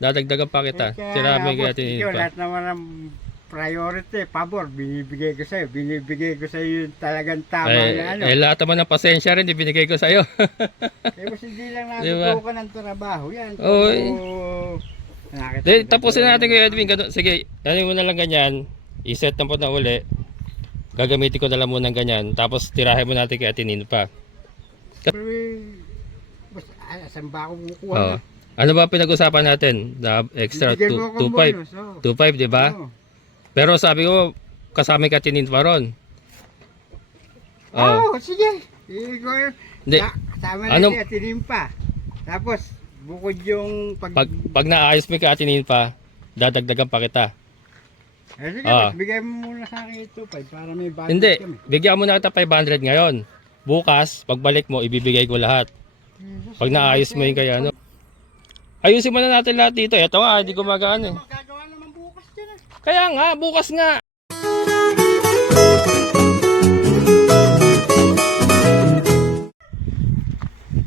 Dadagdagan pa kita. Sinabi kay Ate ikaw, Ninfa. lahat naman ng priority, pabor, binibigay ko sa'yo. Binibigay ko sa'yo yung talagang tama na ano. Lahat naman ng pasensya rin, ibinigay ko sa'yo. Mas hindi lang Diba? natutukan ng trabaho yan. Oy. Nakita Tapusin natin kay Edwin. Sige, ano mo na lang ganyan. I-set na po na uli. Gagamitin ko na lang muna ng ganyan. Tapos tirahin mo natin kay Ate Ninfa. Saan ba ako kukuha Oh. na? Ano ba pinag-usapan natin? Na extra Bibigyan mo akong 2.5. bonus, oh. 2.5, di ba? Oo. Pero sabi ko, kasama kay Ate Ninfa ron. Oh, sige. Ikaw, Hindi. Kasama Ano- na siya, tinimpa. Tapos, bukod yung Pag naayos mo kay Ate Ninfa, dadagdagan pa kita. sige, Ah. mas bigay mo muna sa akin ito, para may budget Hindi, kami. bigyan mo na kita 500 ngayon. Bukas, pagbalik mo, ibibigay ko lahat. Pag naayos mo yung kaya ano. Ayusin mo na natin lahat dito. Ito nga, hindi gumagana eh. Magagawa naman bukas dyan. Kaya nga, bukas nga.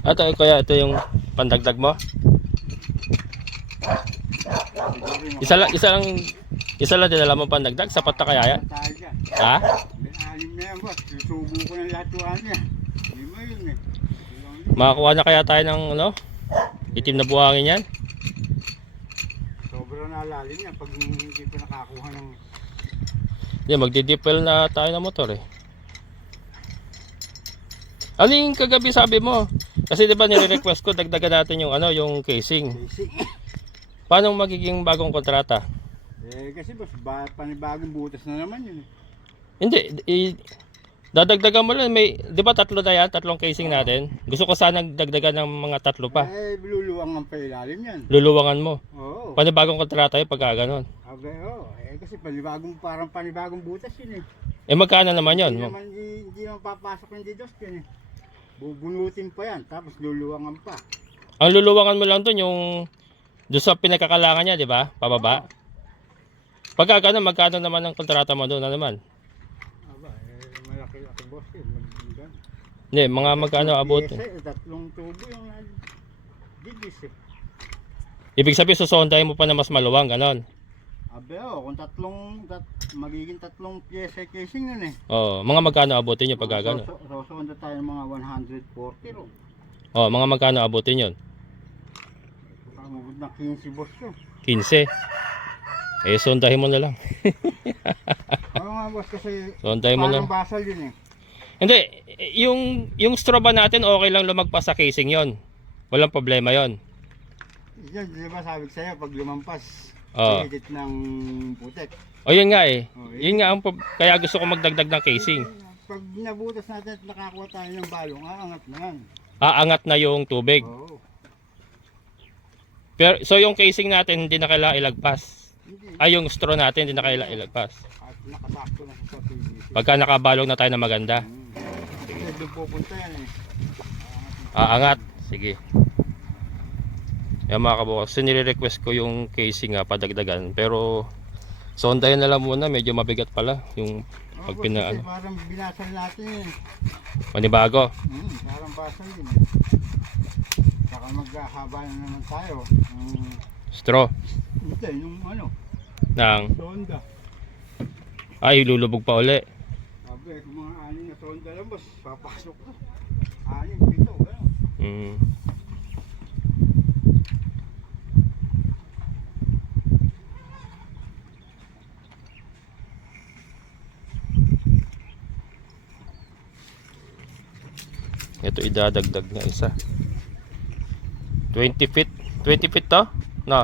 Ito yung pandagdag mo. Isa lang dinala mo pandagdag. Sapat na kaya yan? Ha? May alim na yan, boss. Susubo ko ng lahat tuwan niya. Hindi mo yun eh. Makakuha na kaya tayo ng ano? Itim na buhangin yan? Sobrang nalalim yan pag hindi pa nakakuha ng... Hindi, magdi-dipel na tayo ng motor eh. Ano yung kagabi sabi mo? Kasi di ba nire-request ko dagdagan natin yung ano, yung casing. basic. Paano magiging bagong kontrata? Kasi boss, panibagong butas na naman yun eh. Hindi, dadagdagan mo lang. May, di ba tatlo na yan? Tatlong casing natin. Gusto ko sana dagdagan ng mga tatlo pa. Luluwangan pa ilalim yan. Luluwangan mo. Oo. Panibagong kontrata yun pagka ganon. Kasi parang panibagong butas yun eh. Magkano naman yun? Hindi naman papasok yung dedos yun eh. Bubunutin pa yan, tapos luluwangan pa. Ang luluwangan mo lang doon yung doon sa pinagkakalangan niya, di ba? Pababa. Pagka ganon, magkano naman ang kontrata mo doon na naman? Malaki-laki boss yun. Hindi, mga magkano abot? Tatlong tubo yung didis eh. Ibig sabihin, susondahin mo pa na mas maluwang, ganon. Kung magiging tatlong pyesa casing nun eh. Mga magkano abutin yun pagka ganon? Sonda tayo ng mga 140 ro. Mga magkano abutin yun? Pangubod na 15 boss yun. 15. Sondahin mo na lang. Oo nga boss, kasi Sondahin mo na. parang basal yun eh. Hindi, yung straw ba natin okay lang lumagpas sa casing yon. Walang problema yon. Yan, di ba sabi ko sa'yo, pag lumampas, edit ng putek. Yun nga eh. Okay. Yun nga kaya gusto ko magdagdag ng casing. Pag nabutas natin at nakakuha tayo ng balong, aangat na yan. Aangat na yung tubig. Oo. Pero, so yung casing natin hindi na kailangan ilagpas. Hindi. Yung straw natin hindi na kailangan ilagpas. At nakasakto na sa PVC. Pagka nakabalong na tayo na maganda. Kasi doon pupunta yan eh. Aangat. Sige. Yan mga kabukas. Nire-request ko yung casing padagdagan. Pero sondahin na lang muna. Medyo mabigat pala. Yung pag Kasi parang binasal natin yun. Panibago. Parang basal yun eh. Saka maghahaba na naman tayo. Straw. Hindi, yung ano, Nang. sonda. Lulubog pa uli. Sabi, kung mga aning na sonda lang boss, papasok na. Aning, pito, gano'n. Ito idadagdag na isa. 20 feet. 20 feet to? No.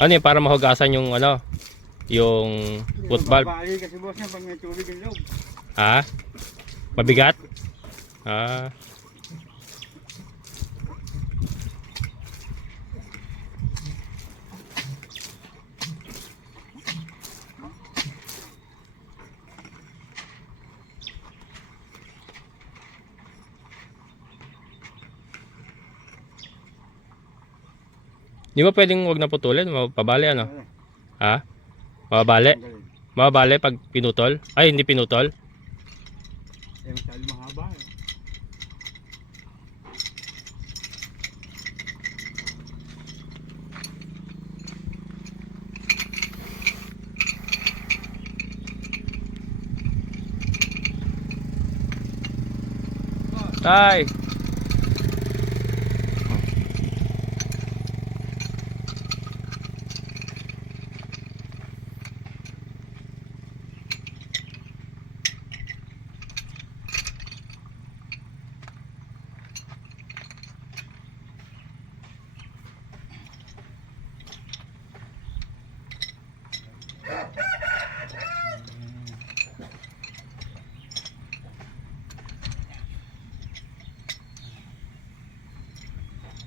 Ano yun, para mahugasan yung ano, yung foot valve. Babali kasi boss niya pag may tubig yung loob. Mabigat? Di ba pwedeng wag na putulin? Mababali ano? Oo, Ha? Mababali? tanggalin. Mababali pag pinutol? Ay, hindi pinutol? Eh, masyado mahaba eh. Tay!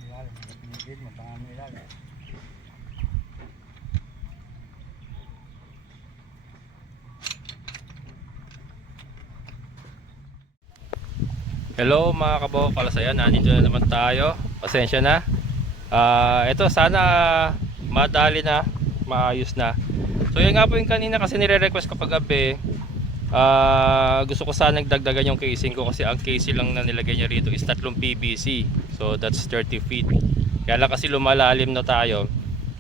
Ilalim, pinigil mo, baka mo ilalim. Hello mga kabokals, ayan, nandito na naman tayo. Pasensya na. Ito sana madali na, maayos na. So yun nga po yung kanina kasi nire-request ko pag gabi. Gusto ko sana nagdagdagan yung casing ko kasi ang casing lang na nilagay niya rito is 3 PVC. So that's 30 feet. Kaya lang kasi lumalalim na tayo.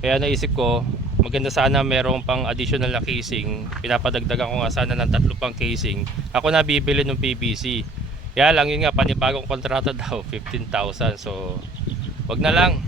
Kaya naisip ko maganda sana merong pang additional na casing. Pinapadagdagan ko nga sana ng 3 pang casing. Ako na bibili ng PVC. Kaya lang yun nga, panibagong kontrata daw, 15,000. So, wag na lang.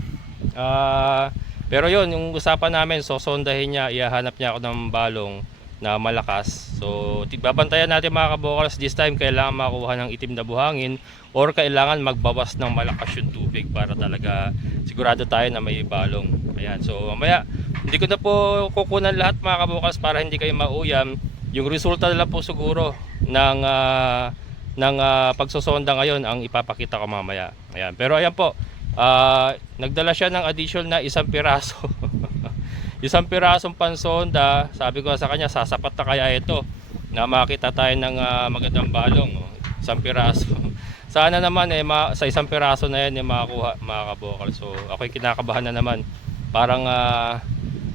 Pero yun, yung usapan namin, so sondahin niya, ihahanap niya ako ng balong na malakas. So, babantayan natin mga kabokals, this time kailangan makuha ng itim na buhangin or kailangan magbawas ng malakas yung tubig para talaga sigurado tayo na may balong. Ayan, so mamaya, hindi ko na po kukunan lahat mga kabokals para hindi kayo mauyam. Yung resulta na lang po siguro ng pagsosonda ngayon ang ipapakita ko mamaya. Ayan. Pero ayan po, nagdala siya ng additional na 1 piraso. 1 pirasong pansonda. Sabi ko sa kanya, sasapat na kaya ito na makita tayo ng magandang balong. 1 piraso. Sana naman sa 1 piraso na yan makakuha mga kabokal. So ako'y kinakabahan na naman. Parang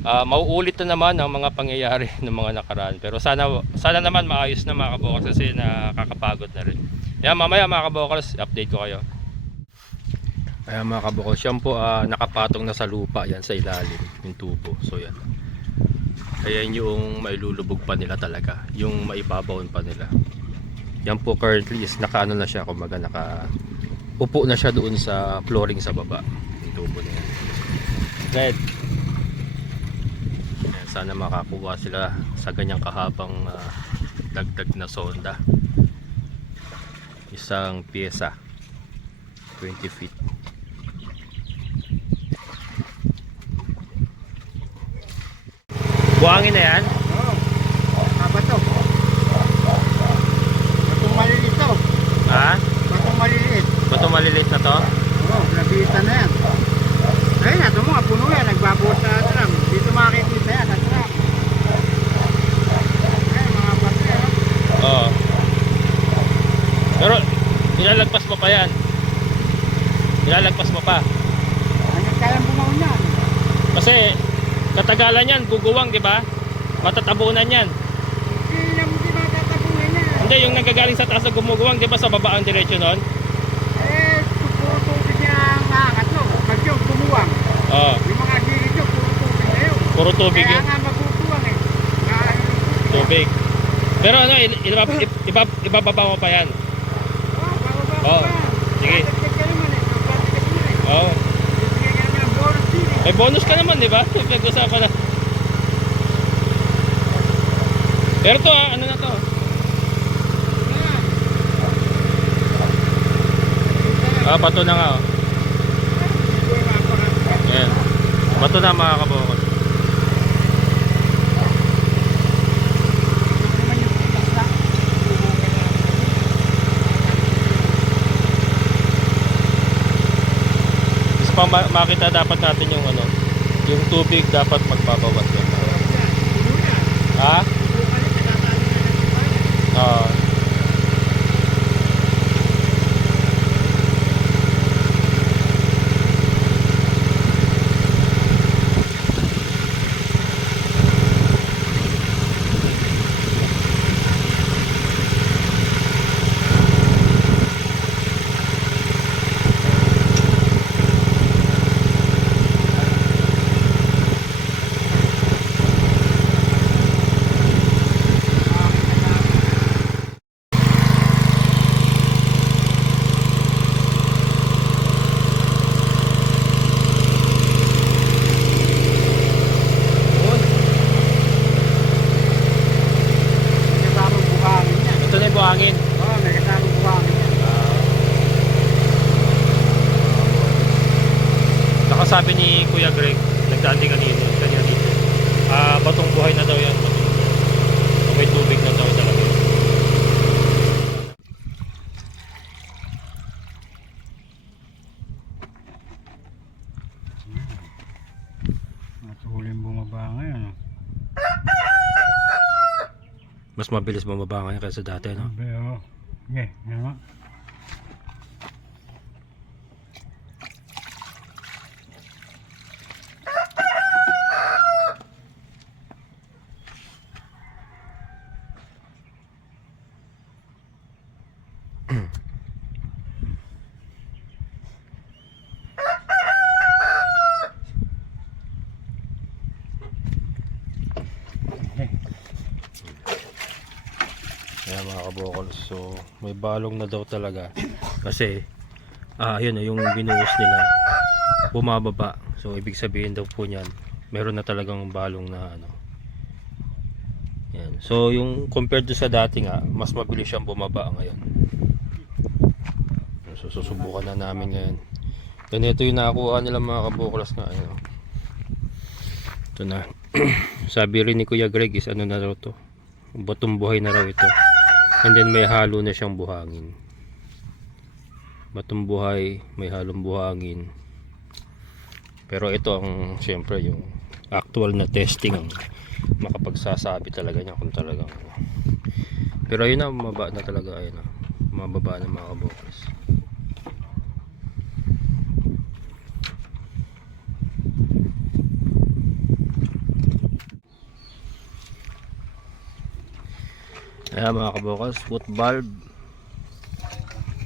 mauulit na naman ang mga pangyayari ng mga nakaraan. Pero sana naman maayos na mga kabokals kasi nakakapagod na rin. Yan, mamaya mga kabokals, update ko kayo. Ayan mga kabokals, yan po nakapatong na sa lupa yan sa ilalim yung tubo. So yan. Ayan yung mailulubog pa nila talaga, yung maibabawon pa nila. Yan po currently is nakaano na siya, kumbaga upo na siya doon sa flooring sa baba. Yung tubo na yan. Red. Sana makakuha sila sa ganyang kahabang dagdag na sonda. 1 pyesa 20 feet. Buhangin na yan? Oo. Bato. Batong maliliit to. Ha? Batong maliliit. Bato maliliit na to? Oo, nabitan na yan. Ayun, ito mga puno yan, nagbabuhos na drum. Dito makikita yan, at drum. Ayun, mga bato yan. Oo. Pero nilalagpas mo pa yan. Nilalagpas mo pa. Hanggang kayang bumawin yan. Kasi katagalan yan, guguwang, di ba? Matatabunan yan. Hindi matatabuhin yan. Hindi, yung nagagaling sa taas na gumuguwang, di ba sa baba ang diretsyo nun? Eh, puro tubig niya ang aangat, no? Pag yung bumuwang. Oo. Yung mga gilid nyo, puro tubig na yun. Puro tubig Kaya yun. nga mabubuwang eh. Kaya yung Tubig. Pero ano, ibababa mo pa yan. Oo, bababa Oo. pa. Sige. Dadagdag ka naman eh. Dadagdag mo eh. Oo. Bibigyan ka naman ng bonus din eh. May bonus ka naman, di ba? Pag-usapan na. Pero to ano na to? Bato na nga oh. Ayan. Bato na mga kabokal. Gusto pang makita dapat natin yung ano, yung tubig dapat magbabawas yan. Ha? Oo. sabi ni Kuya Greg, nagdaan din kanina dito. Batong buhay na daw yan. Batong buhay. So, may tubig na daw talaga. Matuloy bumaba ngayon. Mas mabilis bumaba ngayon kaysa dati, no? Pero, okay, yan nga. Ayan mga kabokol, so may balong na daw talaga kasi yun yung binuhos nila bumababa, so ibig sabihin daw po niyan meron na talagang balong na ano. Yan. So yung compared to sa dati nga, mas mabilis siyang bumaba ngayon. So susubukan na namin ngayon. Then ito yung nakakuha nila mga kabukolas nga, ano. Ito na. Sabi rin ni Kuya Greg is ano na raw to, batong buhay na raw ito. And then may halo na siyang buhangin. Batong buhay, may halong buhangin. Pero ito ang siyempre yung actual na testing ang makapagsasabi talaga niya kung talagang ano. Pero ayun na, mababa na talaga, ayun na. Mababa na mga kabokals. Ayan mga kabokals, foot valve,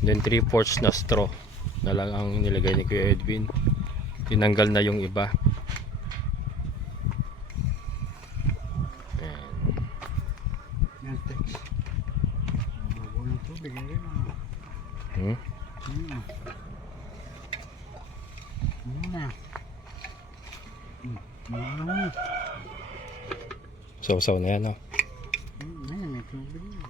then 3/4 na straw na lang ang nilagay ni Kuya Edwin. Tinanggal na yung iba. Ayan. Yan, text. Mababaw ng tubig, ayun na. Hmm? Ayun na. Ayun na. Ayun na. Saw-saw na yan, no? Ayun, may tubig na.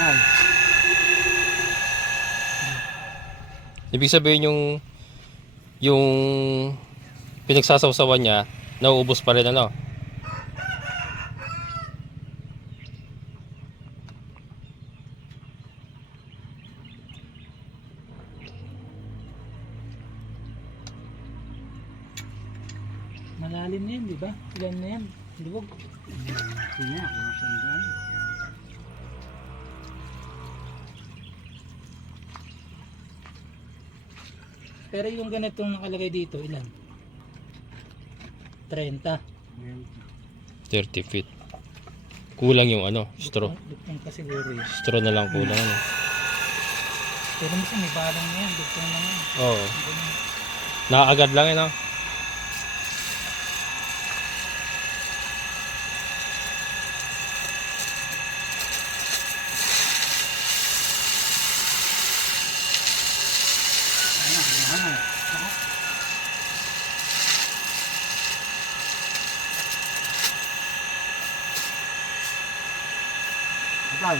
Ay, Ibig sabihin yung pinagsasawsawan niya, nauubos pa rin, ano? Malalim na yan, di ba? Ilan na yan? Lubog. siya, kung sandaan. Pero yung ganitong nakalagay dito, ilan? 30. Ayun. 30 feet. Kulang yung ano, straw. Duktong pa siguro yun. Straw na lang kulang, ano? Pero minsan may balang na yan, duktong na yan. Oo. Ganun. Nakaagad lang, ano? Ayun, Tagal.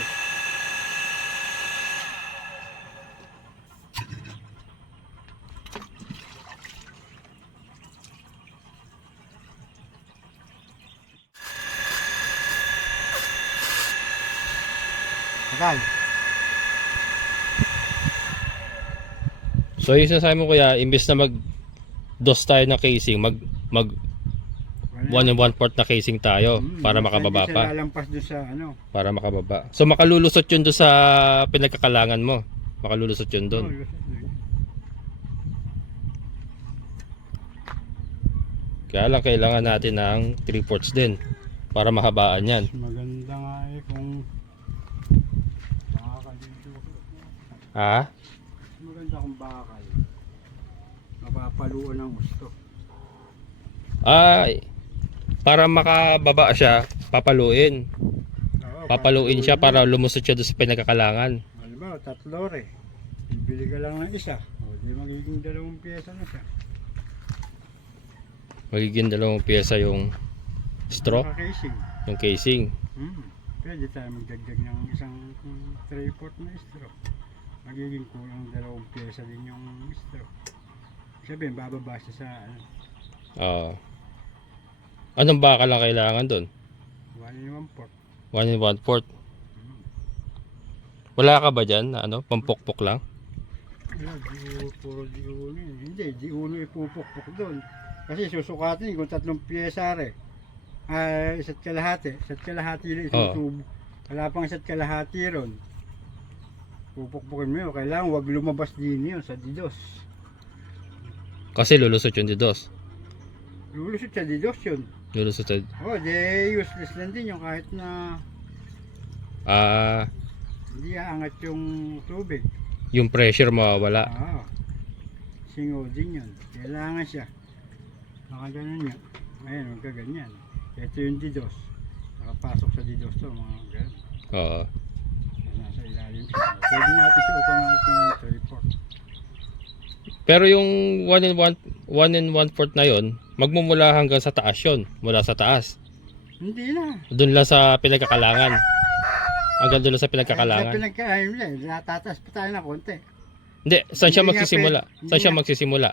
Tagal. So yung sinasabi mo kuya, imbes na mag dos tayo na casing, mag 1 and 1/4 na casing tayo para makababa Hindi pa. siya lalampas doon sa ano. Para makababa. So makalulusot yun doon sa pinagkakalangan mo. Makalulusot yun doon. Oh, Kaya lang kailangan natin ng 3/4 din para mahabaan yan. Maganda nga kung bakal dito. Ha? Maganda kung bakal. Mapapaluan ng gusto. Ay, para makababa siya, papaluin. Oo, Papaluin siya para lumusot siya doon sa pinagkakalangan. Halimbawa, 3 re. Bibili ka lang ng isa. O, di magiging 2 pyesa na siya. Magiging 2 pyesa yung straw, Naka-casing. yung casing. Pwede tayo magdagdag ng isang 3/4 na straw. Magiging kulang 2 pyesa din yung straw. Sabihin, bababa siya sa Oo. Anong bakal ang kailangan doon? 1 1/4. 1 1/4. Wala ka ba dyan na ano, pampukpok lang? Puro di uno yun. Hindi, di uno ipupukpok doon. Kasi susukatin kung 3 pyesa re. Isa't kalahati. Isa't kalahati lang isang Oo. tubo. Wala pang isa't kalahati ron. Pupukpukin mo yun. Kailangan wag lumabas din yun sa didos. Kasi lulusot yung didos. Lulusot sa didos yun. Lulusot sa... Oh, di useless lang din yung kahit na hindi aangat yung tubig. Yung pressure mawawala. Singaw din yun. Kailangan siya. Nakaganon yun. Ayan, magkaganyan. Ito yung didos. Nakapasok sa didos to, mga ganun. Oo. Nasa ilalim siya. Pwede natin siya utanawag ng 3/4. Pero yung 1 1/4 na yon, magmumula hanggang sa taas yon, mula sa taas. Hindi na. Doon lang sa pinagkakalangan. Hanggang doon lang sa Sa pinagkakalangan. pinagkain nila, natataas pa tayo ng konti. Hindi, saan siya Hindi nga magsisimula? pwede. Saan siya Hindi nga. magsisimula?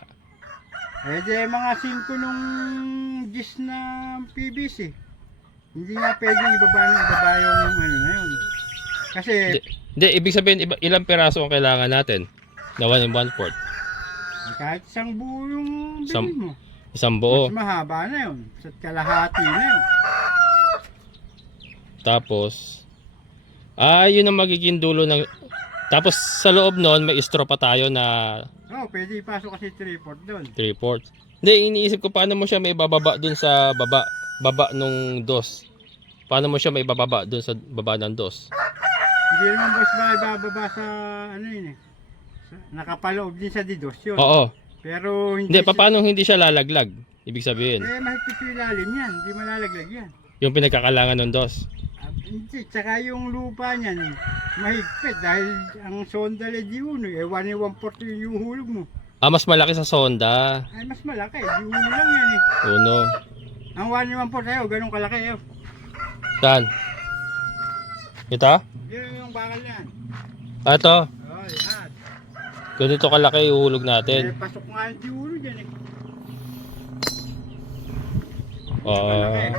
Di mga 5 nung gis na PVC. Hindi nga pwede ibaba yung ano na yun. Kasi, Hindi, ibig sabihin ilang piraso ang kailangan natin na 1 1/4. kahit isang buo yung Isang- bilhin mo. Isang buo. Mas mahaba na yun. Sa kalahati na yun. Tapos, yun ang magiging dulo ng... Tapos sa loob noon may straw pa tayo na Pwede ipasok kasi 3/4 doon. 3/4. Hindi, iniisip ko paano mo siya may bababa dun sa baba nung dos. Paano mo siya may bababa dun sa baba ng dos? Hindi naman boss ba ibababa sa ano yun eh. Nakapaloob din sa didos yun. Oo. Pero hindi Hindi, paano hindi siya lalaglag? Ibig sabihin, mahigpit yung ilalim yan. Hindi malalaglag yan. yung pinagkakalangan ng dos. Hindi, tsaka yung lupa niyan mahigpit dahil ang sondale di uno 1 1/4 yung hulog mo. Mas malaki sa sonda. Ay mas malaki, di uno lang yan eh. Uno. Ang 1 1/4 tayo, ganun kalaki eh. Saan? Ito? Yun yung bakal yan. Ito. Yan. Ganito kalaki ihulog natin. Pasok nga yung di uno dyan eh. Ah.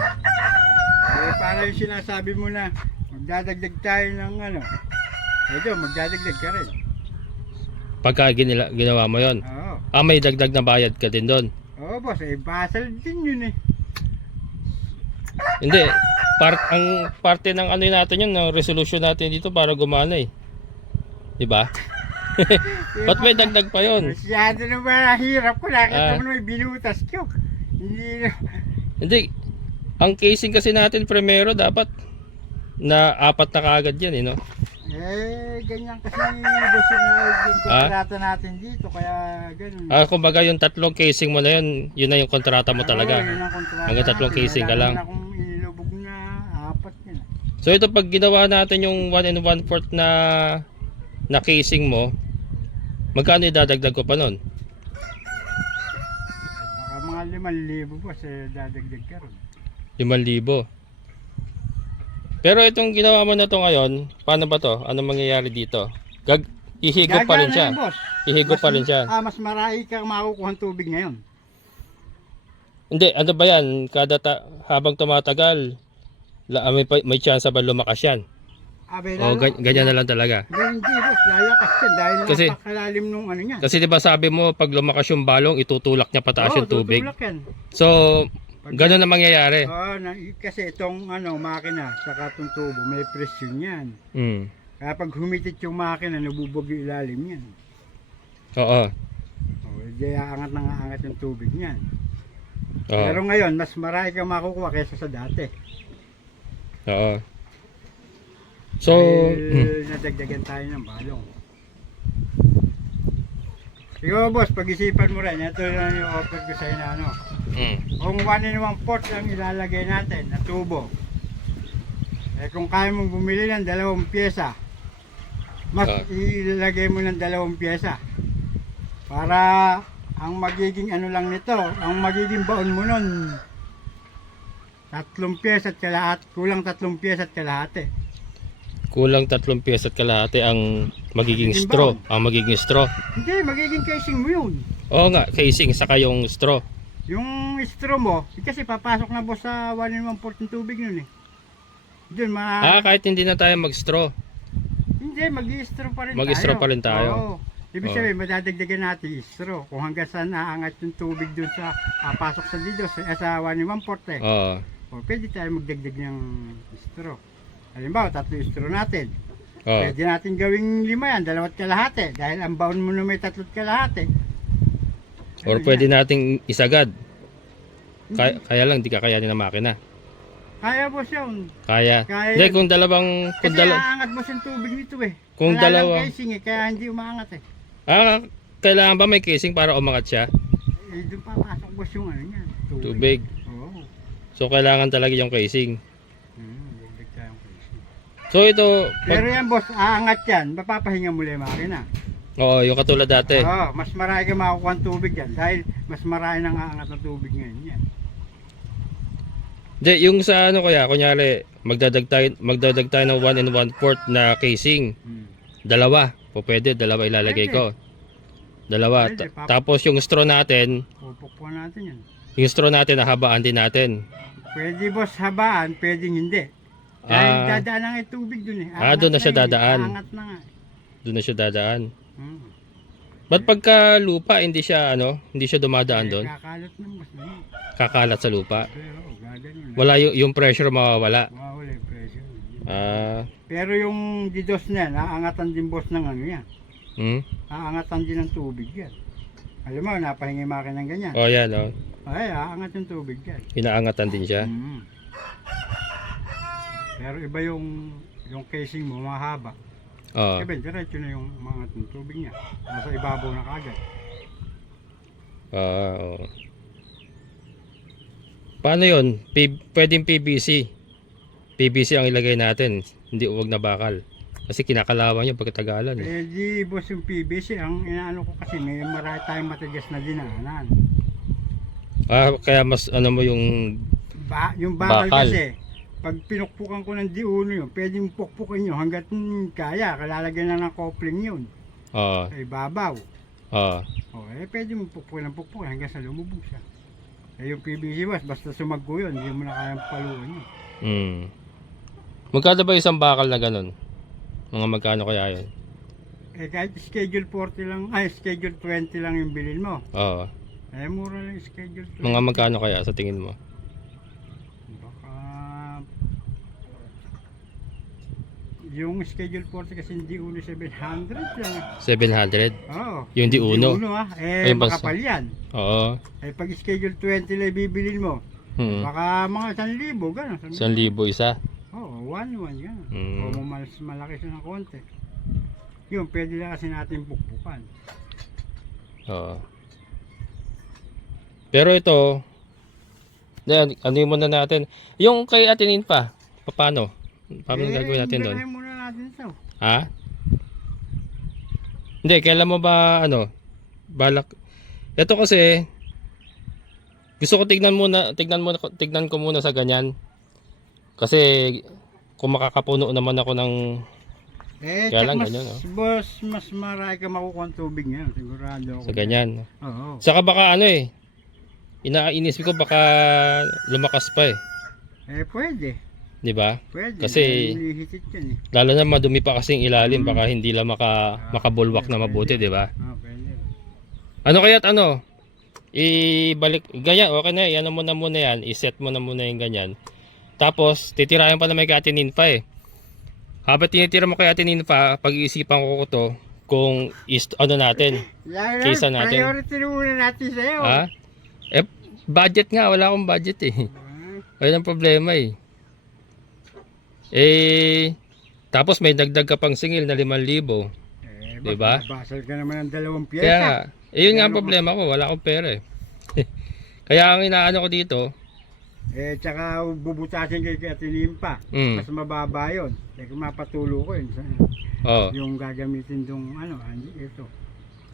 Para yung sinasabi mo na magdadagdag tayo ng ano. Ito, magdadagdag ka rin. Pagka ginawa mo yon. Oo. May dagdag na bayad ka din doon. Oo boss, basal din yun eh. Hindi. Ang parte ng ano natin yun, ng resolution natin dito para gumana eh. Diba? Ba't may dagdag pa yun? Masyado na ba hirap ko, nakita Ah. mo na may binutas ko. Hindi na. Hindi. Ang casing kasi natin primero dapat na 4 na kaagad yan eh, no? Ganyan kasi boss yung kontrata natin dito, kaya ganun. Kumbaga yung 3 casing mo na yun na yung kontrata mo talaga. Oo, yun ang kontrata Hanggang 3 natin. casing ka Wala lang. naman akong inilubog na 4 yun. So ito pag ginawa natin yung 1 1/4 na casing mo, magkano idadagdag ko pa nun? Baka mga 5,000 boss, dadagdag ka ron. 5,000. Pero itong ginawa mo na to ngayon, paano ba to? Ano mangyayari dito? Ihigop pa rin Gagana siya. yun, boss. Ihigop pa rin siya. Mas marami kang makukuha ng tubig ngayon. Hindi, ano ba yan? Habang tumatagal, may chance ba lumakas yan? O ganyan na lang talaga. Hindi boss, lalakas yan dahil Kasi- napakalalim nung ano niya. Kasi 'di ba sabi mo pag lumakas yung balong, itutulak niya pataas yung tubig. tutulak yan. So, ganun na mangyayari. Kasi itong makina sa katong tubo, may presyon yan. Mm. Kapag humitit yung makina, nabubog yung ilalim yan. Oo. Di aangat ng aangat yung tubig niyan. Oo. Pero ngayon, mas marami kang makukuha kaysa sa dati. Oo. So, Nadagdagan tayo ng balong. Ikaw boss, pag-isipan mo rin, ito lang yung offer ko sa'yo na ano. Kung 1 in 1/4 lang ilalagay natin na tubo, eh kung kaya mong bumili ng 2 pyesa, mas ilalagay mo ng 2 pyesa. Para ang magiging ano lang nito, ang magiging baon mo nun, 3 pyesa at kalahati, kulang 3 pyesa at kalahati. kulang 3 pies at kalahati ang magiging Magiging straw. baon. Ang magiging straw. Hindi, magiging casing mo yun. Oo nga, casing saka yung straw. Yung straw mo, kasi papasok na boss sa 1 in 1/4 ng tubig nun eh. Doon Kahit hindi na tayo mag-straw. hindi, mag-i-straw pa rin Mag-i-straw tayo. pa rin tayo. Oo. Ibig sabihin, madadagdagan natin straw. Kung hanggang saan naangat yung tubig doon sa pasok sa dito, sa 1 in 1/4 eh. Oo. O, pwede tayo magdagdag ng straw. Halimbawa, 3 straw natin. Oo. Pwede natin gawing 5 yan, 2 kalahati. Dahil ang baon mo na may 3 kalahati. Or pwede nating isagad. Kaya lang, di kakayanin ng makina. Kaya boss yun. Kaya. Kaya Hindi, yun. kung dalawang... Kung Kasi aangat boss yung tubig nito eh. Kung Wala lang dalawa- casing eh, kaya hindi umaangat eh. Kailangan ba may casing para umangat siya? Eh, doon papasok boss yung ano niya. Tubig. Oo. So, kailangan talaga yung casing. Dagdag tayong casing. So, ito... Pero yan boss, aangat yan, mapapahinga muli yung makina. Oo, yung katulad dati. Oo, mas marami ka makukuha ng tubig yan dahil mas marami nang aangat ng tubig ngayon yan. Hindi, yung sa ano kaya, kunyari, magdadag tayo ng 1 in 1/4 na casing. Dalawa. Po pwede, dalawa ilalagay Pwede. ko. Dalawa. Pwede, Tapos yung straw natin, Pupukpuan natin yan. yung straw natin, nahabaan din natin. Pwede boss habaan, pwedeng hindi. Dahil Ah. dadaan na nga yung tubig dun eh. Doon na siya yun eh. dadaan. Aangat na nga. Doon na siya dadaan. Hmm. Ba't pagka lupa, hindi siya dumadaan doon? Kakalat ng boss na yun. Kakalat sa lupa. Pero gaganon na. Wala yung pressure mawawala. Mawawala yung pressure. Ah, Pero yung didos na yan, aangatan din boss ng ano yan. hmm? Aangatan din ng tubig yan. Alam mo, napahinga yung makina ng ganyan. Oh, yan, oh. Ay, aangat yung tubig yan. Inaangatan din siya. Mm. Pero iba yung casing mo, mahaba. Oh. Iba, diretso na yung umangat ng tubig niya. Nasa ibabaw na kagad. Oo. Paano yun? Pwedeng PVC. PVC ang ilagay natin. Hindi uwag na bakal. Kasi kinakalawan yung pagkatagalan. Eh. Eh di boss yung PVC, ang inaano ko kasi may marami tayong matigas na dinaanan. Kaya mas ano mo yung... Yung bakal, Bakal. kasi, pag pinukpukan ko ng diuno yun, pwedeng pukpukin nyo hanggat kaya, kalalagyan na ng coupling yun. Oo. Sa ibabaw. Oo. Pwede mo pukpukin ng pukpukin hanggang sa lumubog siya. Yung PVC boss, basta sumagko yun, hindi mo na kayang paluan yun. Magkano ba isang bakal na ganun? Mga magkano kaya yun? Kahit schedule 40 lang, schedule 20 lang yung bilhin mo. Oo. Mura lang yung schedule 20. Mga magkano kaya sa tingin mo? Baka... Yung schedule 40 kasi hindi uno 700 lang. 700? Oo. Yung di uno? Di uno Ay, basta. makapal yan. Oo. Pag schedule 20 lang bibilin mo, baka mga 1,000, gano'n. 1,000 isa? Oo, 1,1 gano'n. Mm. O mas malaki siya ng konti. Yun, pwede lang kasi natin pukpukan. Oo. Pero ito, ano yung muna natin? Yung kay Atenin pa, paano? Paano gagawin natin doon? Gagawin muna natin ito. Ha? Hindi, kailan mo ba, balak? Ito kasi, gusto ko tignan ko muna sa ganyan. Kasi, kung makakapuno naman ako ng, kaya lang mas, ganyan, no? boss, mas marami ka makukuha ng tubig ngayon, sigurado ako. sa ganyan. Oo. Saka baka inainis ko baka lumakas pa Pwede. Di ba? Pwede. Kasi- Hihitit yan eh. Lalo na madumi pa kasing ilalim, baka hindi lang makabulwak na mabuti, di ba? Pwede. Ano kaya't ibalik, ganyan, okay na, yan mo na muna yan, iset mo na muna yung ganyan. Tapos, titirayan pa na may Ate Ninfa eh. Habang tinitira mo kay Ate Ninfa, pag-iisipan ko to, kung natin, Yan, Kisa natin. priority muna natin sa'yo. ha? budget nga, wala akong budget eh. Ah, Ayun ang problema eh. Eh, tapos may dagdag ka pang singil na 5,000. Diba? Basal ka naman ng 2 Kaya nga, pyesa. yun nga ang problema ko, wala akong pera eh. Kaya ang inaano ko dito, Tsaka bubutasin kay Katilim pa. Mm. Mas mababa yun. Kaya mapatulo ko yun. oh, Yung gagamitin dong ito.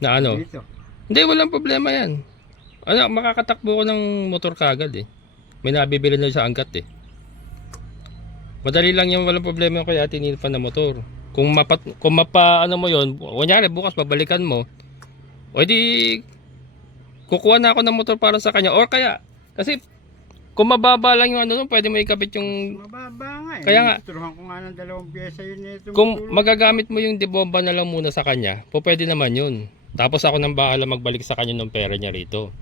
na ano. Dito. Hindi, walang problema yan. Ano, makakatakbo ko ng motor kagad eh. May nabibili na sa angkat eh. Madali lang yung walang problema yung kay Ate Nilfa na motor. Kung ano mo yun, kunyari bukas babalikan mo, o di kukuha na ako ng motor para sa kanya. Or kaya, kasi kung mababa lang yung ano nun, pwede mo ikabit yung... Mababa nga eh. Kaya nga. Turuhan ko nga ng 2 pyesa yun nito. Kung magagamit mo yung debomba na lang muna sa kanya, pwede naman yun. Tapos ako nang bahala magbalik sa kanya ng pera niya rito.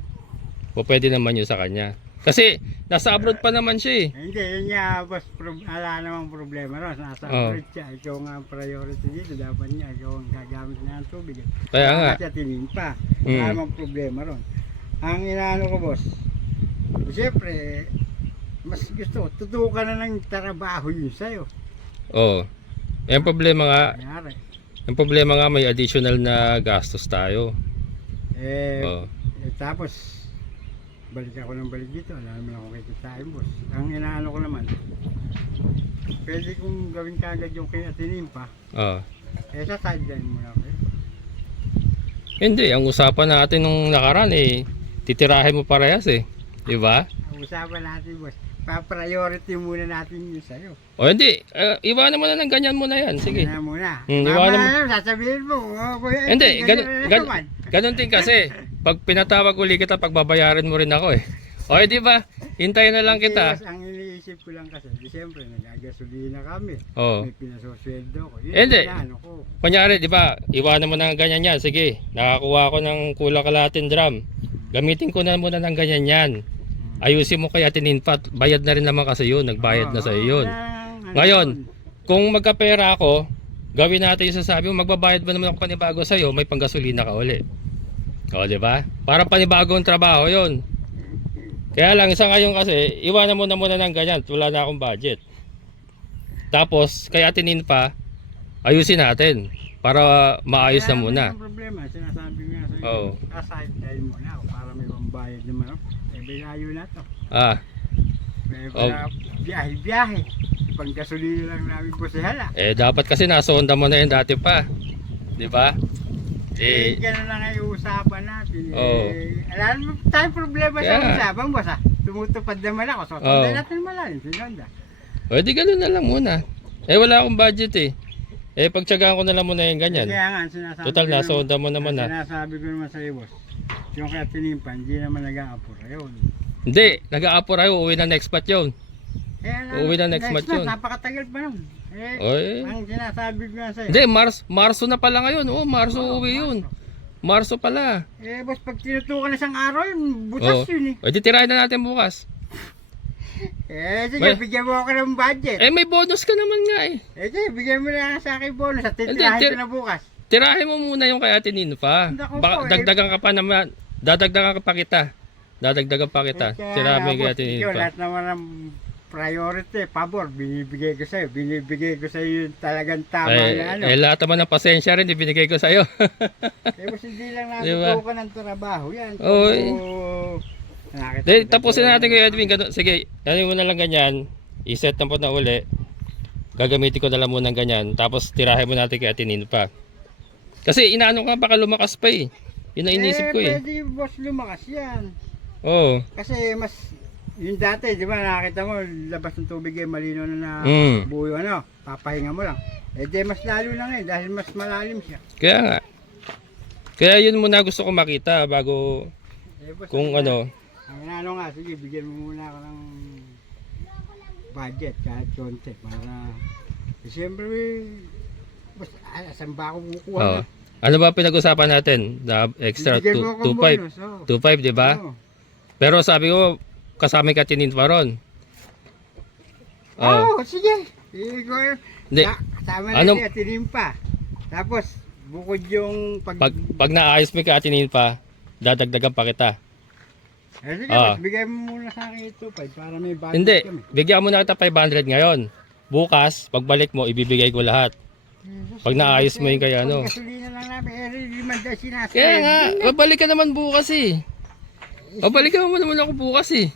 Pwede naman yun sa kanya. Kasi nasa abroad pa naman siya eh. Hindi, yun nga, boss, wala namang problema ron. Nasa abroad siya. Ikaw nga ang priority dito. Dapat niya, ikaw ang gagamit na ng tubig. Kaya nga. Kasi Atilim pa. Mm. Wala namang problema ron. Ang inaano ko, boss, siyempre, mas gusto, tutukan na ng trabaho yun sa'yo. Oo. Yung problema nga, Kanyari. yung problema nga may additional na gastos tayo. Oo. Tapos, balik ako ng balik dito. Alam mo na kung kikitain, boss. Ang inaano ko naman, pwede kong gawin kagad yung kay Atilim pa. Oo. Sa sideline mo na ako. Hindi, ang usapan natin nung nakaraan eh, titirahin mo parehas eh. Di ba? Ang usapan natin, boss, pa-priority muna natin yun sa'yo. O hindi, iwanan mo na ng ganyan muna yan. Sige. Kaya muna. Iwanan mo. Sasabihin mo, kuya, Hindi, ganun naman. ganun din kasi. Pag pinatawag uli kita, pagbabayaran mo rin ako eh. O di ba? Hintayin na lang kita. Ang iniisip ko lang kasi, di siyempre, nagagasolina kami. Oo. May pinasosweldo ko. Yun, Hindi. ano ko. Kunyari, di ba? Iwanan mo na ng ganyan yan. Sige, nakakuha ko ng kulang kalahating drum. Gamitin ko na muna ng ganyan yan. Ayusin mo kay Ate Ninfa. Bayad na rin naman kasi yun. Nagbayad na sa iyo yun. Ngayon, kung magkapera ako, gawin natin yung sasabi mo, magbabayad ba naman ako panibago sa'yo, may panggasolina ka uli. O, di ba? Parang panibagong trabaho yun. Kaya lang, isa ngayon kasi, iwanan mo na muna ng ganyan. Wala na akong budget. Tapos, kay Ate Ninfa, ayusin natin. Para maayos na muna. Ang problema, sinasabi ko nga sa'yo, Oo. sideline mo na ako para may pambayad naman ako. Bilayo na to. Ah, May biyahe-biyahe. Panggasolina lang namin po si Hala. dapat kasi nasa Honda mo na yun dati pa. Di ba? Ganun lang ang usapan natin. Oo. Alam mo tayong problema Kaya sa nga. usapan, boss ha. Tumutupad naman ako. So, Oo. sundan natin malalim si Honda. O, di ganun na lang muna. Wala akong budget eh. Pagtsagaan ko na lang muna yung ganyan. Kaya nga, sinasabi Total, ko nasa naman- Honda mo naman na. Sinasabi ko naman sa'yo, boss. Yung kaya tinimpan, hindi naman nag-aapura yun. Hindi, nag-aapor ay uuwi na next batch yun. Kaya Uuwi na next month yun. Napakatagal pa nun. Oy. Ang sinasabi ko nga sa'yo. Hindi, Marso na pala ngayon. Oo, Marso uuwi yun. Marso pala. Boss, pag tinutukan na isang araw, yun, butas Oo. yun eh. O, di tirahin na natin bukas. Sige, May- bigyan mo ako ng budget. May bonus ka naman nga eh. Sige, bigyan mo na sa akin bonus at Hindi, titirahin ko na bukas. Tirahin mo muna yung kay Ate Ninfa. Naku Baka po, dagdagan ka pa naman. Dadagdagan ka pa kita. Dadagdagan pa kita. Tirahin mo yung kay boss, Ate ikaw, Ninfa. lahat naman ng priority, pabor, binibigay ko sa'yo. Binibigay ko sa'yo yung talagang tama na ano. Lahat naman ng pasensya rin ibinigay ko sa'yo. Boss, hindi lang Diba? natutukan ng trabaho. Yan. Oy. Nakita Then, ko tapusin dito. na natin kay Edwin. Sige, ano mo na lang ganyan. I-set na po na uli. Gagamitin ko na lang muna ng ganyan. Tapos tirahin mo natin kay Ate Ninfa. Kasi inaano ka baka lumakas pa eh. Yun ang inisip ko eh. Pwede boss lumakas yan. Oo. Kasi mas, yung dati, di ba nakita mo, labas ng tubig eh, malino na Mm. buo ano, papahinga mo lang. Di mas lalo lang eh, dahil mas malalim siya. Kaya nga. Kaya yun muna gusto ko makita bago Boss, kung ano. Ang ano nga, sige, bigyan mo muna ako ng budget kahit konti para siyempre boss, saan ba ako kukuha Oh. na? Ano ba pinag-usapan natin? Na extra Bibigyan mo akong 2.5. bonus, oh. 2.5, di ba? Oo. Pero sabi ko kasama ka Ninfa ron. Oh, sige. Ikaw, Hindi. Kasama na Anong- niya, tinimpa. Tapos, bukod yung Pag naayos mo kay Ate Ninfa, dadagdagan pa kita. Eh sige, Ah. boss, bigay mo muna sa akin ito, para may budget Hindi, kami. bigyan mo na kita 500 ngayon. Bukas, pagbalik mo, ibibigay ko lahat. Pag naayos mo yung kaya ano. Pag-gasolina lang namin, limang dahil sinasabi. Kaya nga, babalik ka naman bukas eh. Babalikan mo naman ako bukas eh.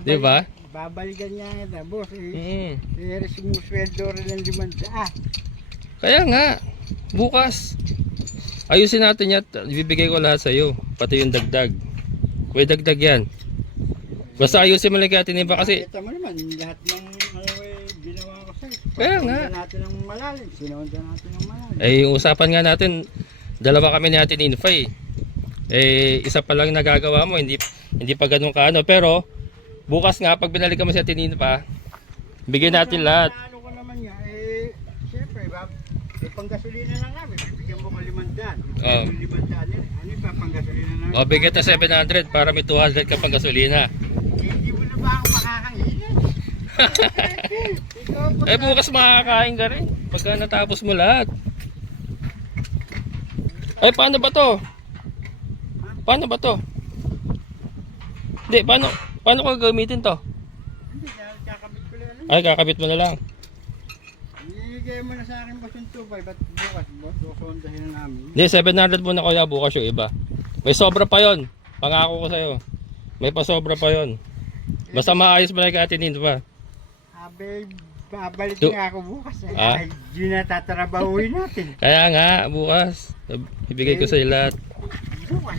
Di ba? Babalikan niya kita, boss. Mm. Pero sumusweldo rin ng 500. Kaya nga, bukas. Ayusin natin yan, ibibigay ko lahat sa'yo. Pati yung dagdag. Kuya dagdag yan. Basta ayusin mo lang kaya tinimba kasi. Kita mo naman, lahat ng ginawa ko sa'yo. Kaya nga. Sinundan natin ng malalim. Sinundan natin ng malalim. Eh, yung usapan nga natin, dalawa kami ni Ate Ninfa eh. Eh, isa pa lang nagagawa mo, hindi pa ganun kaano. Pero, bukas nga, pag binalik mo si Ate Ninfa, bigyan natin lahat. Ano ko naman nga, siyempre, panggasolina lang namin. Bibigyan mo ko 500. Oo. 500 yan. Ano yung panggasolina namin? O, bigyan na 700 para may 200 ka pang gasolina. Hindi mo na ba ako makakainin? Eh, bukas makakain ka rin. Pagka natapos mo lahat. Ay, paano ba to? Paano ba to? Hindi, paano ko gamitin to? Hindi, kakabit ko lang. Ay, kakabit mo na lang. Ibigay mo na sa akin boss yung 2.5 at bukas, boss, susondahin na namin. Hindi, 700 muna kuya, bukas yung iba. May sobra pa yon. Pangako ko sa'yo. May pasobra pa yon. Basta maayos mo na yung atinin pa. Abe, babalik Do- nga ako bukas. Ah? Ay, yun na tatrabahuin natin. Kaya nga, bukas. Ibigay ko sa'yo lahat. Bukas,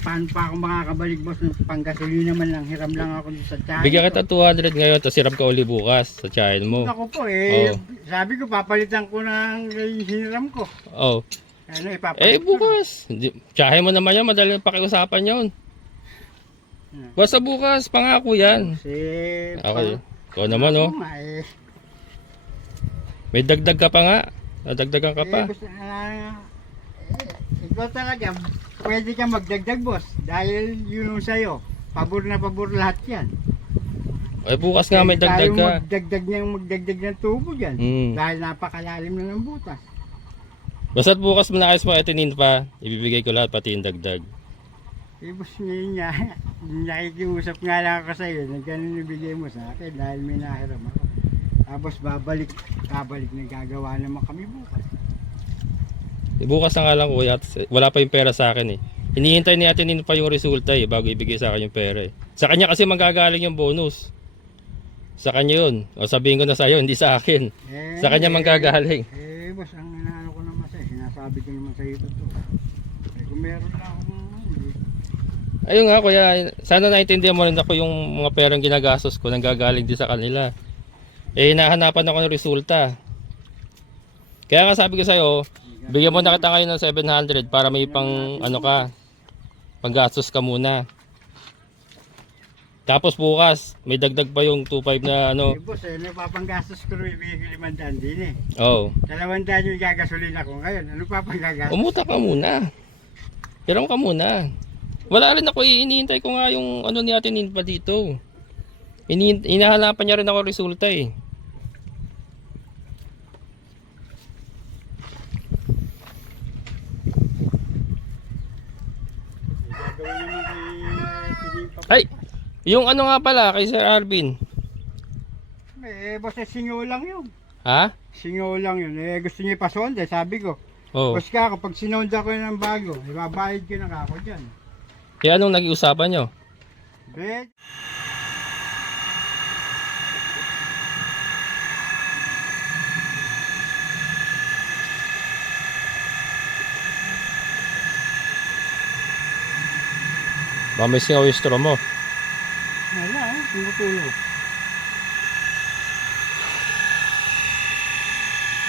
paano pa ako makakabalik boss ng panggasolina man lang, hiram lang ako dun sa tiyahin. Bigyan kita 200 ngayon, tapos hirap ka uli bukas sa tiyahin mo. Ako po Oo. sabi ko papalitan ko ng hiniram ko. Oh. Ano ipapalit Eh, ko? bukas. Tiyahin mo naman yan, madaling pakiusapan yun. Basta bukas, pangako yan. Kasi, Okay. Ikaw naman, oh. Ako nga, May dagdag ka pa nga. Nadagdagan ka pa. gusto, ikaw talaga, pwede ka magdagdag boss. Dahil yun yung sa'yo. Pabor na pabor lahat yan. Eh, bukas nga may dagdag Tayo ka. magdagdag ng tubo dyan. Mm. Dahil napakalalim na ng butas. Basta't bukas mo naayos mo itinin pa, ibibigay ko lahat pati yung dagdag. Eh boss ngayon nga, nakikiusap nga lang ako sa'yo na ganun ibigay mo sa akin dahil may nahiram ako. Tapos babalik na gagawa naman kami bukas. Bukas na nga lang kuya, wala pa yung pera sa akin eh. Hinihintay ni atinin pa yung resulta eh, bago ibigay sa akin yung pera eh. Sa kanya kasi manggagaling yung bonus. Sa kanya yun. O sabihin ko na sa'yo, hindi sa akin. Sa kanya manggagaling. Boss, ang inaano ko naman sa'yo, sinasabi ko naman sa'yo ito. Kung meron lang akong Ayun nga kuya, sana naintindihan mo rin ako yung mga perang ginagastos ko nanggagaling din sa kanila. Eh, nahanapan ako ng resulta. Kaya nga sabi ko sa'yo, bigyan mo na kita ngayon ng 700 para may pang ano ka, panggastos ka muna. Tapos bukas, may dagdag pa yung 2.5 na ano. boss, napapanggastos ko rin ibigay 500 din eh. Oh, 200 yung gagasolina ko ngayon. Ano pa pang gagastos? umuta ka muna. Hiram ka muna. Wala rin ako, hinihintay ko nga yung ano ni Ate Ninfa dito. Hinahanapan niya rin ako resulta eh. Gagawin naman kay Pinipa. Ay, yung ano nga pala kay Sir Alvin. Boss, singaw lang yun. Ha? Singaw lang yun. Gusto niya ipasonda, sabi ko. Oh. Boss ka ako, pag sinonda ko ng bago, ibabayad ko na ako dyan. Kaya anong nag-iusapan nyo? Bet. Baka may singaw yung straw mo. Wala, tumutulog.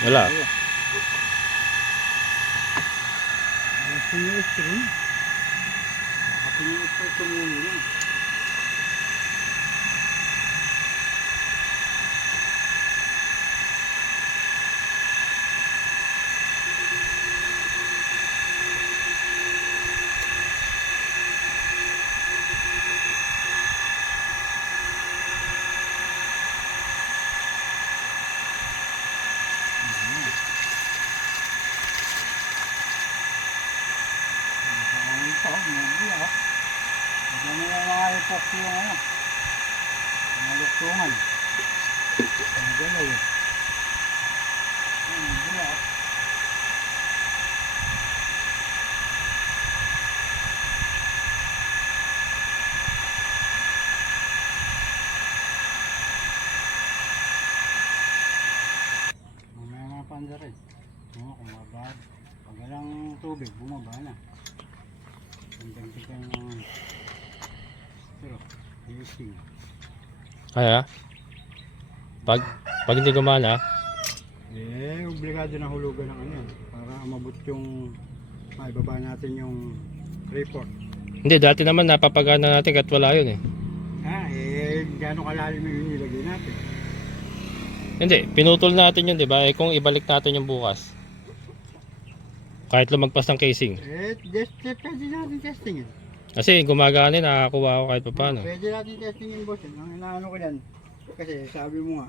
Wala. Singaw string. Singaw string tumulong. Ito, hindi ako. Ito na lang Pupak yung ano. Mga luktungan. Ang galaw eh. Ang galaw. Mamaya mga panda rin. Oo, kung mababa. Pag walang tubig, bumaba na. Ang dagdagan ng pero, casing. Ay ha? Pag hindi gumana, Obligado na hulugan ng ano yan. Para umabot yung maibaba natin yung report. hindi, dati naman napapagana natin kahit wala yun eh. Gano'ng kalalim yung nilagay natin. Hindi, pinutol natin yun, di ba? Kung ibalik natin yung bukas. Kahit lumagpas ng casing. Pwede natin testing yun. Kasi gumagana, nakakuha ako kahit pa paano. Pwede natin testing yun, boss. Ang inaano ko yan. Kasi sabi mo nga,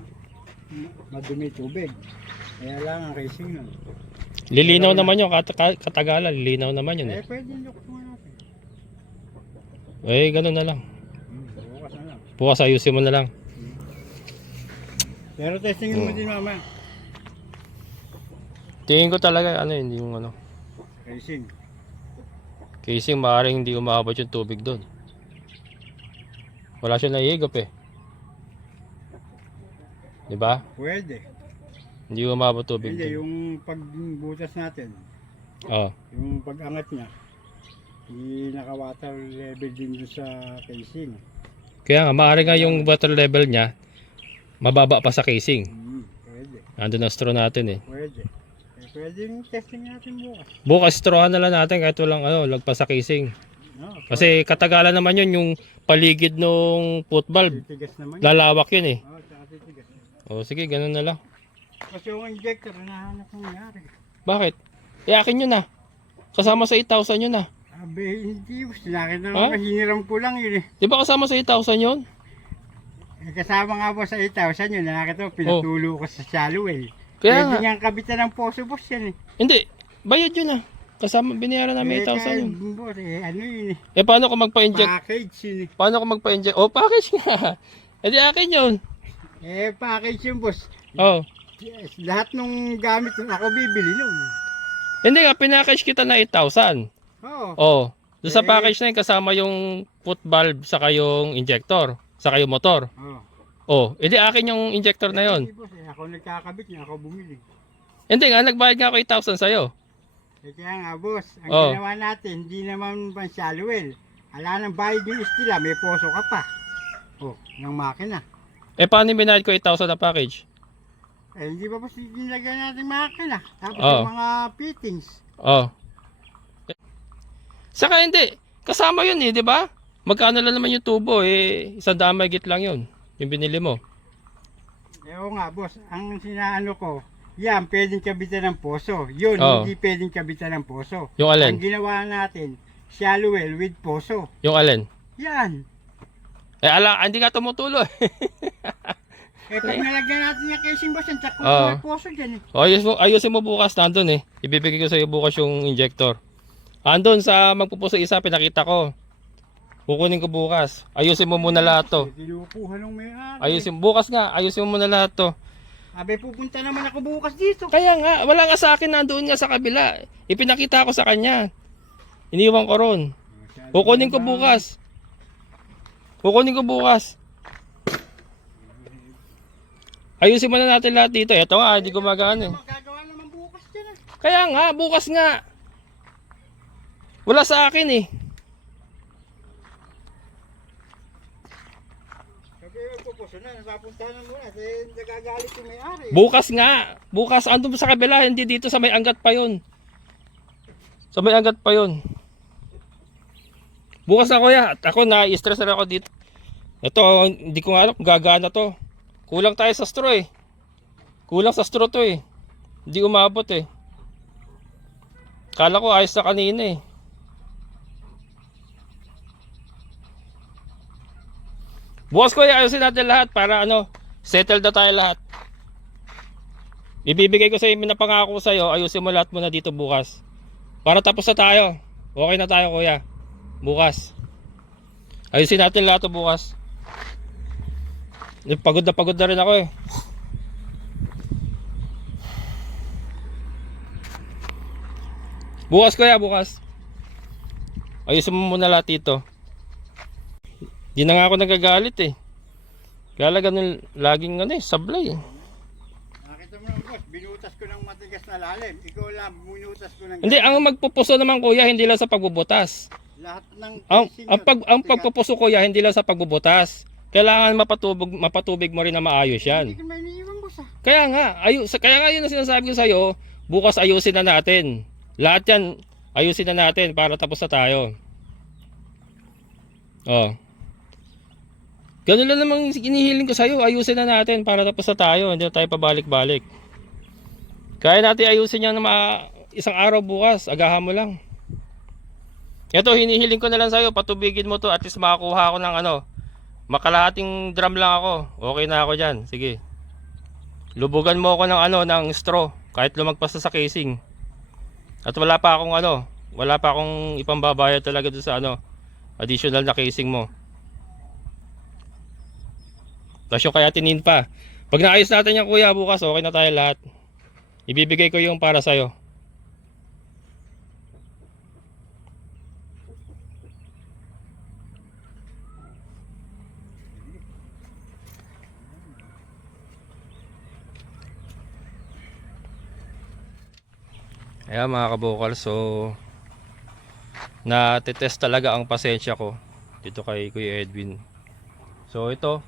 madumi tubig. Kaya lang ang casing nun. Lilinaw naman yun, katagalan, lilinaw naman yun eh. Pwede yung luktungan natin. Ganun na lang. Bukas na lang. Bukas ayusin mo na lang. Pero testingin mo din mama. Tingin ko talaga, hindi yung Casing. casing, maaaring hindi umabot yung tubig doon. Wala siya nahihigop eh. Di ba? Pwede. Hindi umabot tubig Hindi, doon. yung pagbutas natin, Oh. yung pag-angat niya, hindi naka-water level din doon sa casing. Kaya nga, maaaring nga yung water level niya, mababa pa sa casing. Pwede. Nandun ang straw natin eh. Pwede. Pwede yung testing natin bukas. Bukas strawan na lang natin kahit walang lagpas sa casing. No, Kasi katagalan naman yun, yung paligid ng foot valve, titigas naman yun. lalawak yun eh. Tsaka titigas. O sige, ganun na lang. Kasi yung injector, nahanap ng nangyari. Bakit? Akin yun ah. Kasama sa 8,000 yun ah. Abe, hindi. Sinakit na Ha? naman, hiniram ko lang yun eh. Di ba kasama sa 8,000 yun? Kasama nga po sa 8,000 yun, nakakita ko, pinatulo ko sa shallow eh. Kaya nga. Pwede niyang kabitan ng poso, boss yan eh. Hindi. Bayad yun ah. Kasama, binayaran namin 8,000 yun. Boss, ano yun eh. Paano kung magpa-inject? Package yun eh. Paano kung magpa-inject? Package nga. Di akin yun. Package yun, boss. Oh. Yes, lahat nung gamit ako bibili nun. Hindi nga, pinackage kita na 8,000. Oo. Doon sa package na yun, kasama yung foot valve, saka yung injector, saka yung motor. Edi akin yung injector na yon. Hindi, boss, ako nagkakabit niya, ako bumili. Hindi nga, nagbayad nga ako 8,000 sa'yo. Kaya nga, boss, ang Oo. ginawa natin, hindi naman pang shallow well. Ala nang bayad yung istila, may poso ka pa. Ng makina. Paano yung binayad ko 8,000 na package? Hindi ba boss, nilagay natin makina. Tapos Oo. yung mga fittings. Saka hindi, kasama yun di ba? Magkano lang naman yung tubo 100 mahigit lang yun, yung binili mo. Oo nga, boss, ang sinaano ko, yan, pwedeng kabitan ng poso. Yun, Oo. hindi pwedeng kabitan ng poso. Yung alin? Ang ginawa natin, shallow well with poso. Yung alin? Yan. Hindi nga tumutulo Pag nalagyan natin yung casing, boss, yung tsaka Oo. may poso dyan eh. Ayusin mo bukas, nandun ibibigay ko sa'yo bukas yung injector. Andun sa magpupuso isa, pinakita ko. Kukunin ko bukas. Ayusin mo muna lahat to. Kinukuha nung may-ari. Ayusin mo muna lahat to. Abe, pupunta naman ako bukas dito. Kaya nga, wala nga sa akin, nandoon nga sa kabila. Ipinakita ko sa kanya. Iniwan ko ron. Kukunin ko bukas. Ayusin mo na natin lahat dito. Ito nga, hindi gumagana Magagawa naman bukas dyan eh. Kaya nga, bukas nga. Wala sa akin Sabi, pupuso na, napapuntahan na muna. Kasi nagagalit yung may-ari. Bukas nga. Bukas, andun sa kabila. Hindi dito sa may anggat pa yun. Bukas na kuya. At ako na-stress na ako dito. Ito, hindi ko nga alam kung gagana to. Kulang tayo sa straw Kulang sa straw to Hindi umabot Kala ko ayos na kanina Bukas kuya, ayusin natin lahat para settle na tayo lahat. Ibibigay ko sa iyo, napangako ko sa iyo, ayusin mo lahat muna dito bukas. Para tapos na tayo. Okay na tayo kuya. Bukas. Ayusin natin lahat to bukas. Pagod na rin ako eh. Bukas kuya, bukas. Ayusin mo muna lahat dito. Di na nga ako nagagalit eh. Kaya lang ganun, laging ano eh, sablay eh. Nakita mo lang boss, binutas ko ng matigas na lalim. Ikaw lang, binutas ko ng... Hindi, ang magpupuso naman kuya, hindi lang sa pagbubutas. Lahat ng Ang, casing ang, yun, pag, ang tigas. pagpupuso kuya, hindi lang sa pagbubutas. Kailangan mapatubig mo rin na maayos yan. Hindi ka may iniiwan boss ah. Kaya nga yun ang sinasabi ko sa'yo, bukas ayusin na natin. Lahat yan, ayusin na natin para tapos na tayo. Oh. Ganun lang namang inihiling ko sa'yo, ayusin na natin para tapos na tayo. Hindi na tayo pabalik-balik. Kaya natin ayusin yan na isang araw bukas, agahan mo lang. Ito, hinihiling ko na lang sa'yo, patubigin mo to, at least makakuha ako ng makalahating drum lang ako. Okay na ako dyan, sige. Lubugan mo ako ng straw, kahit lumagpas na sa casing. At wala pa akong ipambabayad talaga doon sa additional na casing mo. Tapos yung kaya tinin pa. Pag naayos natin yan kuya bukas, okay na tayo lahat. Ibibigay ko yung para sa'yo. Ayan mga kabokal, so natitest talaga ang pasensya ko dito kay Kuya Edwin. So ito,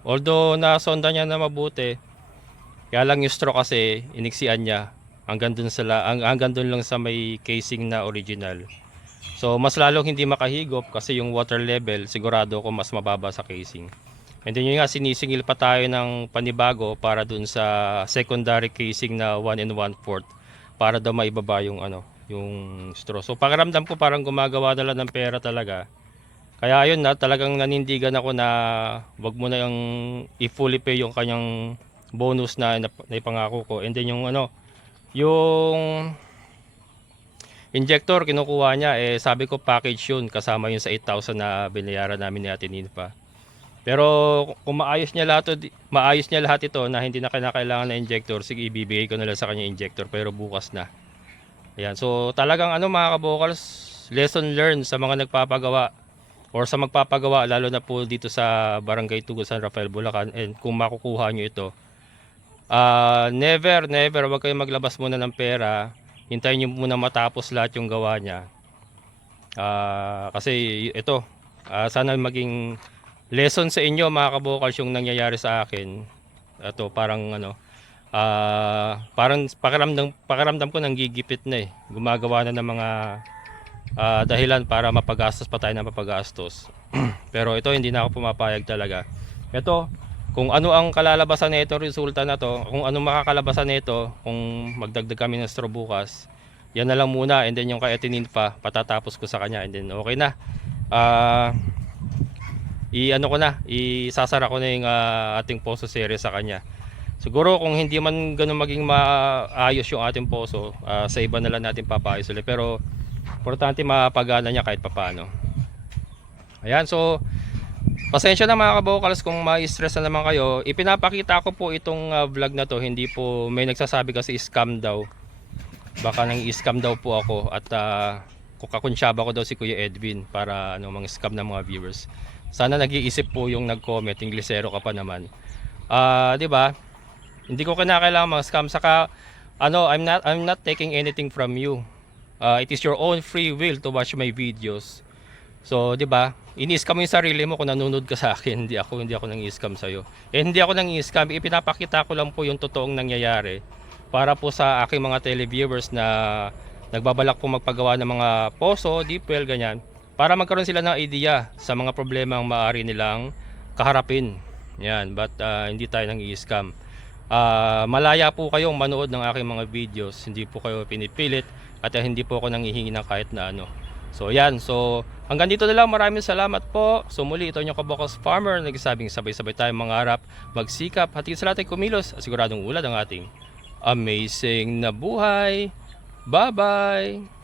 although nasonda niya na mabuti, kaya lang yung straw kasi iniksian niya hanggang dun lang sa may casing na original. So mas lalong hindi makahigop kasi yung water level sigurado ko mas mababa sa casing. And then yun nga, sinisingil pa tayo ng panibago para dun sa secondary casing na 1 1/4 para daw maibaba yung yung straw. So pakiramdam ko parang gumagawa na lang ng pera talaga. Kaya ayun na, talagang nanindigan ako na wag mo na yung i-fully pay yung kanyang bonus na ipangako ko. And then yung yung injector kinukuha niya, sabi ko package yun kasama yun sa 8,000 na binayaran namin ni Ate Ninfa. Pero kung maayos niya lahat ito na hindi na kailangan ng injector, sige ibibigay ko na lang sa kanya injector pero bukas na. Ayan, so talagang mga kabokals, lesson learned sa mga nagpapagawa or sa magpapagawa, lalo na po dito sa Barangay Tuguan, San Rafael, Bulacan. And kung makukuha nyo ito, never wag kayong maglabas muna ng pera. Hintayin nyo muna matapos lahat yung gawa niya. Kasi ito, sana maging lesson sa inyo mga kabokals yung nangyayari sa akin. Ito parang parang pakiramdam ko nanggigipit na eh. Gumagawa na ng mga dahilan para mapagastos pa tayo ng mapagastos. Pero ito hindi na ako pumapayag talaga. Ito, kung ano ang kalalabasan nito, resulta na to, kung ano makakalabasan nito, kung magdagdag kami ng straw bukas, yan na lang muna. And then yung kay Ate Ninfa, patatapos ko sa kanya. And then okay na. Isasara ko na yung ating poso series sa kanya. Siguro kung hindi man ganun maging maayos yung ating poso, sa iba na lang natin papaayos ulit. Pero importante mapagana niya kahit papaano. Ayan, so pasensya na mga kabokals kung ma-stress na naman kayo. Ipinapakita ko po itong vlog na to, hindi po may nagsasabi kasi scam daw. Baka nang i-scam daw po ako at kukakunsyaba ko daw si Kuya Edwin para mga scam ng mga viewers. Sana nag-iisip po yung nag-comment, Inglesero ka pa naman. 'Di ba? Hindi ko kinakailangan mga scam, saka I'm not taking anything from you. It is your own free will to watch my videos. So, 'di ba? Ini-scam mo yung sarili mo kung nanonood ka sa akin. Hindi ako nang i-scam sa iyo. Hindi ako nang i-scam, ipinapakita ko lang po yung totoong nangyayari para po sa aking mga televiewers na nagbabalak po magpagawa ng mga poso, deep well, ganyan. Para magkaroon sila ng idea sa mga problema ang maaari nilang kaharapin. Yan, but hindi tayo nang i-scam. Malaya po kayong manood ng aking mga videos. Hindi po kayo pinipilit at hindi po ako nanghihingi ng kahit na ano. So yan, so hanggang dito na lang. Maraming salamat po. So muli, ito yung Kabokals Farmer, nagsasabing sabay-sabay tayong mangarap, magsikap, hatid sa lahat ay kumilos at siguradong ulad ang ating amazing na buhay. Bye-bye!